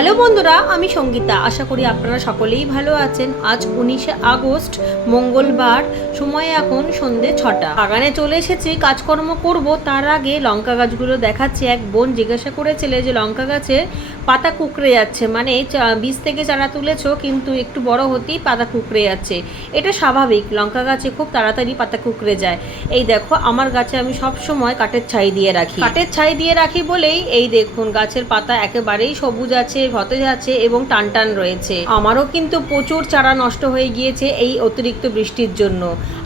Hello বন্ধুরা, আমি সঙ্গীতা। আশা করি আপনারা সকলেই ভালো আছেন। আজ 19শে আগস্ট, মঙ্গলবার। সময় এখন সন্ধে 6টা। বাগানে চলে এসেছি, কাজকর্ম করব। তার আগে লঙ্কা গাছগুলো দেখাচ্ছি। এক বোন জিজ্ঞাসা করেছিল যে লঙ্কা গাছের পাতা কুঁকড়ে যাচ্ছে, মানে বীজ থেকে চারা তুলেছো কিন্তু একটু বড় হতেই পাতা কুঁকড়ে যাচ্ছে। এটা স্বাভাবিক, লঙ্কা গাছে খুব তাড়াতাড়ি পাতা কুঁকড়ে যায়। এই দেখো, আমার গাছে আমি সব সময় কাঠের ছাই দিয়ে রাখি বলেই এই দেখুন গাছের পাতা একেবারেই সবুজ আছে, সতেজ আছে এবং টান টান রয়েছে। আমারও কিন্তু প্রচুর চারা নষ্ট হয়ে গিয়েছে এই অতিরিক্ত বৃষ্টির জন্য।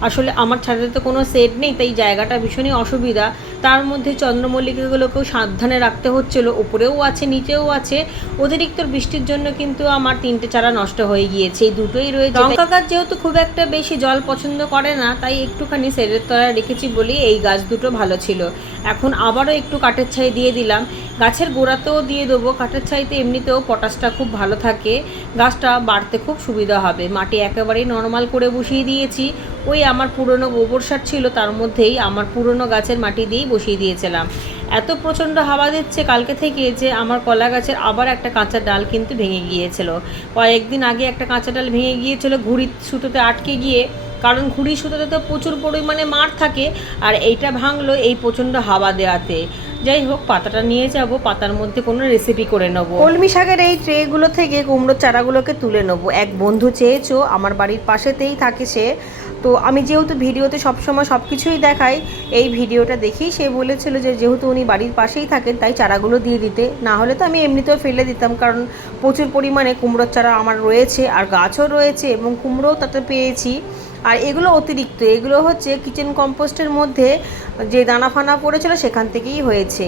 আসলে আমার ছাদে তো কোনো সেট নেই, তাই জায়গাটা ভীষণই অসুবিধা। তার মধ্যে চন্দ্রমল্লিকাগুলোকেও সাবধানে রাখতে হচ্ছিল, উপরেও আছে নিচেও আছে। অতিরিক্ত বৃষ্টির জন্য কিন্তু আমার 3টে চারা নষ্ট হয়ে গিয়েছে, এই দুটোই রয়েছে। লঙ্কা গাছ যেহেতু খুব একটা বেশি জল পছন্দ করে না, তাই একটুখানি সেটের তলায় রেখেছি বলেই এই গাছ দুটো ভালো ছিল। এখন আবারও একটু কাঠের ছাই দিয়ে দিলাম, গাছের গোড়াতেও দিয়ে দেবো। কাঠের ছাইতে এমনিতেও পটাশটা খুব ভালো থাকে, গাছটা বাড়তে খুব সুবিধা হবে। মাটি একেবারেই নর্মাল করে বসিয়ে দিয়েছি। ওই আমার পুরনো গোবর সার ছিল, তার মধ্যেই আমার পুরনো গাছের মাটি দিয়েই বসিয়ে দিয়েছিলাম। এত প্রচণ্ড হাওয়া দিচ্ছে কালকে থেকে যে আমার কলা গাছের আবার একটা কাঁচা ডাল কিন্তু ভেঙে গিয়েছিল। কয়েকদিন আগে একটা কাঁচা ডাল ভেঙে গিয়েছিল ঘুড়ির সুতোতে আটকে গিয়ে, কারণ ঘুড়ির সুতোতে তো প্রচুর পরিমাণে মার থাকে, আর এইটা ভাঙলো এই প্রচণ্ড হাওয়া দেওয়াতে। যাই হোক, পাতাটা নিয়ে যাব, পাতার মধ্যে কোনো রেসিপি করে নেব। কলমি শাকের এই ট্রেগুলো থেকে কুমড়োর চারাগুলোকে তুলে নেব। এক বন্ধু চেয়েছো, আমার বাড়ির পাশেতেই থাকে সে, তো আমি যেহেতু ভিডিওতে সবসময় সব কিছুই দেখাই, এই ভিডিওটা দেখেই সে বলেছিল যে যেহেতু উনি বাড়ির পাশেই থাকেন তাই চারাগুলো দিয়ে দিতে। না হলে তো আমি এমনিতেও ফেলে দিতাম, কারণ প্রচুর পরিমাণে কুমড়োর চারা আমার রয়েছে, আর গাছও রয়েছে এবং কুমড়োও তাতে পেয়েছি। আর এগুলো অতিরিক্ত, এগুলো হচ্ছে কিচেন কম্পোস্টের মধ্যে যে দানা ফানা পড়েছিল সেখান থেকেই হয়েছে।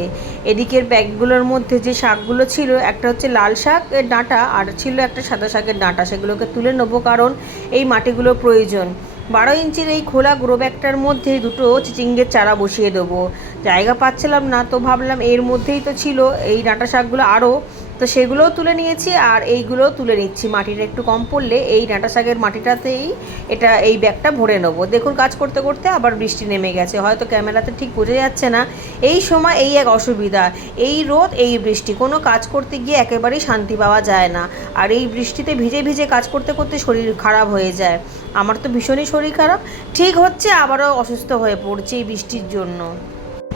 এদিকের ব্যাগগুলোর মধ্যে যে শাকগুলো ছিল, একটা হচ্ছে লাল শাকের ডাঁটা আর ছিল একটা সাদা শাকের ডাঁটা, সেগুলোকে তুলে নেবো, কারণ এই মাটিগুলো প্রয়োজন। 12 ইঞ্চির এই খোলা গ্রো ব্যাগটার মধ্যে দুটো চিচিঙ্গের চারা বসিয়ে দেবো। জায়গা পাচ্ছিলাম না, তো ভাবলাম এর মধ্যেই তো ছিল এই ডাঁটা শাকগুলো আরও, তো সেগুলোও তুলে নিয়েছি আর এইগুলোও তুলে নিচ্ছি। মাটিটা একটু কম পড়লে এই ডাঁটা শাকের মাটিটাতেই এই ব্যাগটা ভরে নেবো। দেখুন, কাজ করতে করতে আবার বৃষ্টি নেমে গেছে, হয়তো ক্যামেরাতে ঠিক বোঝা যাচ্ছে না। এই সময় এই এক অসুবিধা, এই রোদ এই বৃষ্টি, কোনো কাজ করতে গিয়ে একেবারেই শান্তি পাওয়া যায় না। আর এই বৃষ্টিতে ভিজে ভিজে কাজ করতে করতে শরীর খারাপ হয়ে যায়। আমার তো ভীষণই শরীর খারাপ, ঠিক হচ্ছে আবারও অসুস্থ হয়ে পড়ছে এই বৃষ্টির জন্য।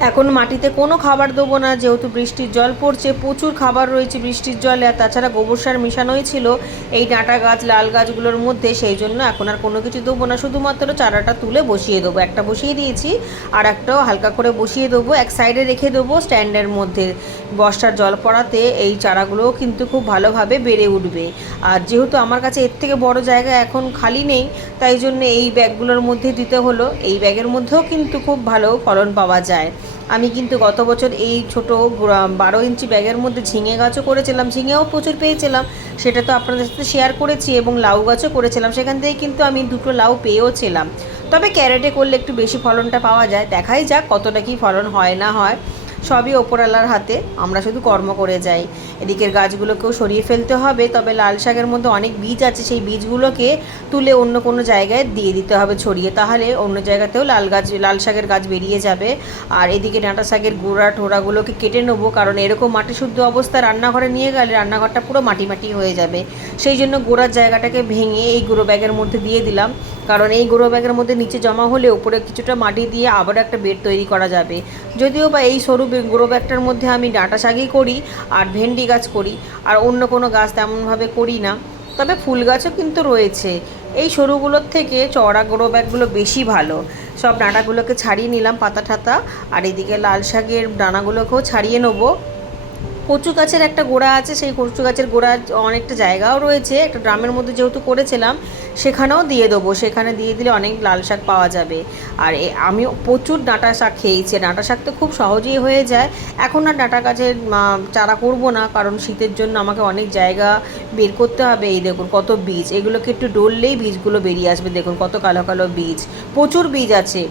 এখন মাটিতে কোনো খাবার দেবো না, যেহেতু বৃষ্টির জল পড়ছে, প্রচুর খাবার রয়েছে বৃষ্টির জলে, আর তাছাড়া গোবর সার মেশানোই ছিল এই ডাঁটা গাছ লাল গাছগুলোর মধ্যে, সেই জন্য এখন আর কোনো কিছু দেবো না, শুধুমাত্র চারাটা তুলে বসিয়ে দেবো। একটা বসিয়ে দিয়েছি আর একটাও হালকা করে বসিয়ে দেবো, এক সাইডে রেখে দেবো স্ট্যান্ডের মধ্যে। বর্ষার জল পড়াতে এই চারাগুলোও কিন্তু খুব ভালোভাবে বেড়ে উঠবে। আর যেহেতু আমার কাছে এর থেকে বড় জায়গা এখন খালি নেই, তাই জন্য এই ব্যাগগুলোর মধ্যে দিতে হলো। এই ব্যাগের মধ্যেও কিন্তু খুব ভালো ফলন পাওয়া যায়। আমি কিন্তু গত বছর এই ছোটো 12 ইঞ্চি ব্যাগের মধ্যে ঝিঙে গাছও করেছিলাম, ঝিঙেও প্রচুর পেয়েছিলাম, সেটা তো আপনাদের সাথে শেয়ার করেছি, এবং লাউ গাছও করেছিলাম, সেখান থেকে কিন্তু আমি 2টো লাউ পেয়েওছিলাম। তবে ক্যারেটে করলে একটু বেশি ফলনটা পাওয়া যায়, দেখাই যাক কতটা কি ফলন হয় না হয়, সবই ওপরওয়ালার হাতে, আমরা শুধু কর্ম করে যাই। এদিকের গাছগুলোকেও সরিয়ে ফেলতে হবে, তবে লাল শাকের মধ্যে অনেক বীজ আছে, সেই বীজগুলোকে তুলে অন্য কোনো জায়গায় দিয়ে দিতে হবে ছড়িয়ে, তাহলে অন্য জায়গাতেও লাল শাকের গাছ বেরিয়ে যাবে। আর এদিকে ডাঁটা শাকের গোড়া টোড়াগুলোকে কেটে নেবো, কারণ এরকম মাটি শুদ্ধ অবস্থা রান্নাঘরে নিয়ে গেলে রান্নাঘরটা পুরো মাটি মাটি হয়ে যাবে। সেই জন্য গোড়ার জায়গাটাকে ভেঙে এই গুঁড়ো ব্যাগের মধ্যে দিয়ে দিলাম, কারণ এই গুঁড়ো ব্যাগের মধ্যে নিচে জমা হলে উপরে কিছুটা মাটি দিয়ে আবার একটা বেড তৈরি করা যাবে। যদিও বা এই সরু গুঁড়ো ব্যাগটার মধ্যে আমি ডাঁটা শাকই করি আর ভেন্ডি গাছ করি, আর অন্য কোনো গাছ তেমনভাবে করি না। তবে ফুল গাছও কিন্তু রয়েছে। এই সরুগুলোর থেকে চওড়া গুঁড়ো ব্যাগগুলো বেশি ভালো। সব ডাঁটাগুলোকে ছাড়িয়ে নিলাম, পাতা ঠাতা, আর এদিকে লাল শাকের দানাগুলোকেও ছাড়িয়ে নেবো। কচু গাছের একটা গোড়া আছে, সেই কচু গাছের গোড়া অনেকটা জায়গাও রয়েছে, একটা ড্রামের মধ্যে যেহেতু করেছিলাম সেখানেও দিয়ে দেবো, সেখানে দিয়ে দিলে অনেক লাল শাক পাওয়া যাবে। আর আমি প্রচুর ডাঁটা শাক খেয়েছি, ডাঁটা শাক তো খুব সহজেই হয়ে যায়। এখন আর ডাঁটা গাছের চারা করব না, কারণ শীতের জন্য আমাকে অনেক জায়গা বের করতে হবে। এই দেখুন কত বীজ, এগুলোকে একটু ডললেই বীজগুলো বেরিয়ে আসবে, দেখুন কত কালো কালো বীজ, প্রচুর বীজ আছে।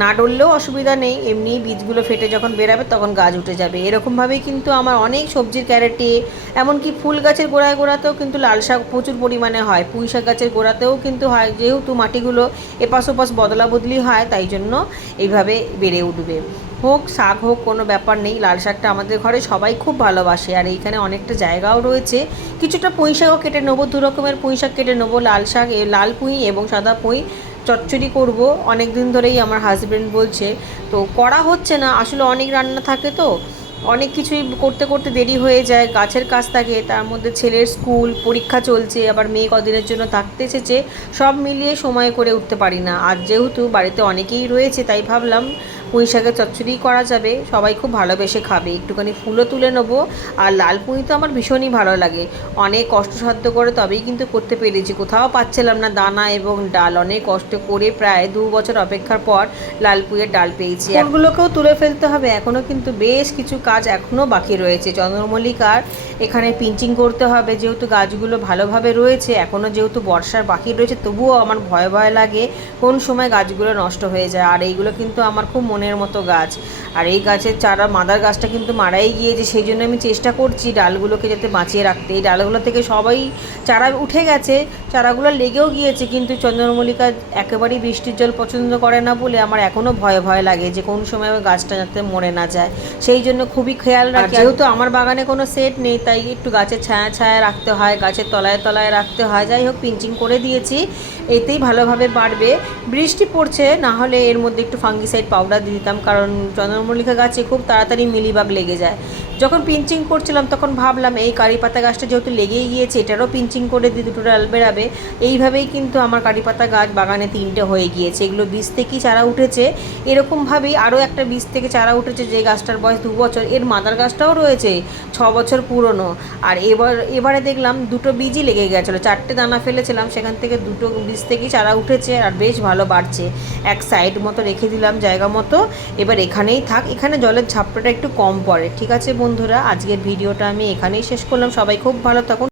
না ডললেও অসুবিধা নেই, এমনি বীজগুলো ফেটে যখন বেরাবে তখন গাছ উঠে যাবে। এরকমভাবেই কিন্তু আমার অনেক সবজির ক্যারেটে, এমনকি ফুল গাছের গোড়াতেও কিন্তু লাল শাক প্রচুর পরিমাণে হয়, পুঁই শাক গাছের গোড়াতেও কিন্তু হয়, যেহেতু মাটিগুলো এপাশ ওপাশ বদলা বদলি হয়, তাই জন্য এইভাবে বেড়ে উঠবে। হোক শাক হোক কোনো ব্যাপার নেই, লাল শাকটা আমাদের ঘরে সবাই খুব ভালোবাসে। আর এইখানে অনেকটা জায়গাও রয়েছে, কিছুটা পুঁই শাকও কেটে নেবো, দু রকমের পুঁই শাক কেটে নেবো, লাল শাক লাল পুঁই এবং সাদা পুঁই চচ্চড়ি করব। অনেক দিন ধরেই আমার হাজব্যান্ড বলছে, তো করা হচ্ছে না, আসলে অনেক রান্না থাকে তো অনেক কিছুই করতে করতে দেরি হয়ে যায়, গাছের কাজ থাকে, তার মধ্যে ছেলের স্কুল পরীক্ষা চলছে, আবার মেয়ে কদিনের জন্য থাকতে এসেছে, সব মিলিয়ে সময় করে উঠতে পারি না। আর যেহেতু বাড়িতে অনেকেই রয়েছে তাই ভাবলাম পুঁই শাকের চচ্চড়ি করা যাবে, সবাই খুব ভালোবেসে খাবে। একটুখানি ফুলও তুলে নেবো। আর লাল পুঁই তো আমার ভীষণই ভালো লাগে, অনেক কষ্টসাধ্য করে তবেই কিন্তু করতে পেরেছি, কোথাও পাচ্ছিলাম না দানা এবং ডাল, অনেক কষ্ট করে প্রায় 2 বছর অপেক্ষার পর লাল পুঁইয়ের ডাল পেয়েছি। ফুলগুলোকেও তুলে ফেলতে হবে, এখনও কিন্তু বেশ কিছু কাজ এখনও বাকি রয়েছে। চন্দ্রমল্লিকার এখানে পিঞ্চিং করতে হবে, যেহেতু গাছগুলো ভালোভাবে রয়েছে, এখনও যেহেতু বর্ষার বাকি রয়েছে, তবুও আমার ভয় ভয় লাগে কোন সময় গাছগুলো নষ্ট হয়ে যায়। আর এইগুলো কিন্তু আমার খুব মনের মতো গাছ, আর এই গাছের চারা মাদার গাছটা কিন্তু মারাই গিয়েছে, সেই জন্য আমি চেষ্টা করছি ডালগুলোকে যাতে বাঁচিয়ে রাখতে। এই ডালগুলো থেকে সবাই চারা উঠে গেছে, চারাগুলো লেগেও গিয়েছে, কিন্তু চন্দ্রমল্লিকা একেবারেই বৃষ্টির জল পছন্দ করে না বলে আমার এখনও ভয় ভয় লাগে যে কোন সময় ওই গাছটা যাতে মরে না যায়, সেই জন্য খুবই খেয়াল রাখি। যেহেতু আমার বাগানে কোনো সেট নেই তাই একটু গাছের ছায়া ছায়া রাখতে হয়, গাছের তলায় তলায় রাখতে হয়। যাই হোক, পিঞ্চিং করে দিয়েছি, এতেই ভালোভাবে বাড়বে। বৃষ্টি পড়ছে, না হলে এর মধ্যে একটু ফাঙ্গিসাইড পাউডার দিয়ে দিতাম, কারণ চন্দ্রমল্লিকা গাছে খুব তাড়াতাড়ি মিলিবাগ লেগে যায়। যখন পিঞ্চিং করছিলাম তখন ভাবলাম এই কারি পাতা গাছটা যেহেতু লেগেই গিয়েছে, এটারও পিঞ্চিং করে দিই, দুটো ডাল বেরাবে। এইভাবেই কিন্তু আমার কারি পাতা গাছ বাগানে 3টে হয়ে গিয়েছে, এগুলো বীজ থেকেই চারা উঠেছে। এরকমভাবেই আরও একটা বীজ থেকে চারা উঠেছে, যে গাছটার বয়স 2 বছর, এর মাদার গাছটাও রয়েছে 6 বছর পুরনো। আর এবারে দেখলাম 2টো বীজই লেগে গেছিলো, 4টে দানা ফেলেছিলাম, সেখান থেকে 2টো বীজ থেকেই চারা উঠেছে আর বেশ ভালো বাড়ছে। এক সাইড মতো রেখে দিলাম জায়গা মতো, এবার এখানেই থাক, এখানে জলের ঝাপটাটা একটু কম পড়ে। ঠিক আছে বন্ধুরা, আজকের ভিডিওটা আমি এখানেই শেষ করলাম, সবাই খুব ভালো থাকুন।